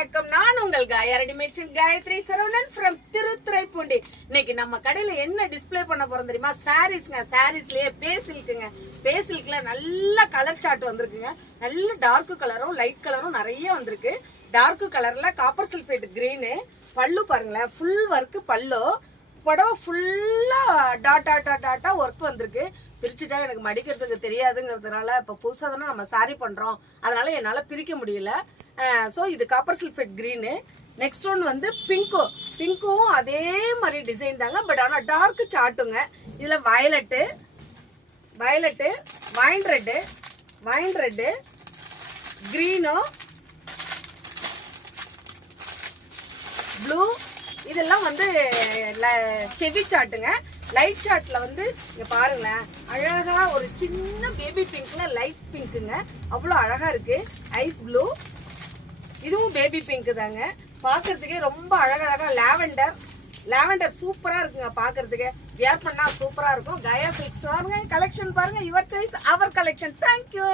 வணக்கம். நான் உங்கள் காயா ரெடிமேட்ஸ் காயத்ரி சரவணன் from திருத்துறைப்பூண்டி. இன்னைக்கு நம்ம கடையில என்ன டிஸ்ப்ளே பண்ண போறோம் தெரியுமா? சாரீஸ்ங்க. சாரீஸ்லயே பேசில்க்குங்க. பேசில்க்ல நல்ல கலர் சார்ட் வந்திருக்குங்க. நல்ல டார்க் கலரும் லைட் கலரும் நிறைய வந்திருக்கு. டார்க் கலர்ல காப்பர் சல்ஃபேட் கிரீனு. பல்லு பாருங்களேன், ஃபுல் ஒர்க் பல்லு. புடவை ஃபுல்லா டாட்டா ஒர்க் வந்திருக்கு. பிரிச்சுட்டா எனக்கு மடிக்கிறதுக்கு தெரியாதுங்கிறதுனால இப்போ புதுசாக தானே நம்ம சாரி பண்ணுறோம், அதனால என்னால் பிரிக்க முடியல. ஸோ இது copper sulphate green. Next one வந்து பிங்க்கும் அதே மாதிரி டிசைன் தாங்க, பட் ஆனால் டார்க் சார்ட்டுங்க. இதில் வயலட்டு, வைன் ரெட்டு, க்ரீனும் ப்ளூ. இதெல்லாம் வந்து ஹெவி சார்ட்டுங்க. லைட் சார்ட்ல வந்து இங்க பாருங்களேன், அழகா ஒரு சின்ன பேபி பிங்க்ல லைட் பிங்க்குங்க, அவ்வளோ அழகா இருக்கு. ஐஸ் ப்ளூ, இதுவும் பேபி பிங்க் தாங்க. பாக்குறதுக்கே ரொம்ப அழகழகா லாவெண்டர் சூப்பரா இருக்குங்க. பாக்குறதுக்கே வியர் பண்ணா சூப்பரா இருக்கும். கயா சில்க்ஸ் பாருங்க, கலெக்ஷன் பாருங்க. Your choice our collection. Thank you.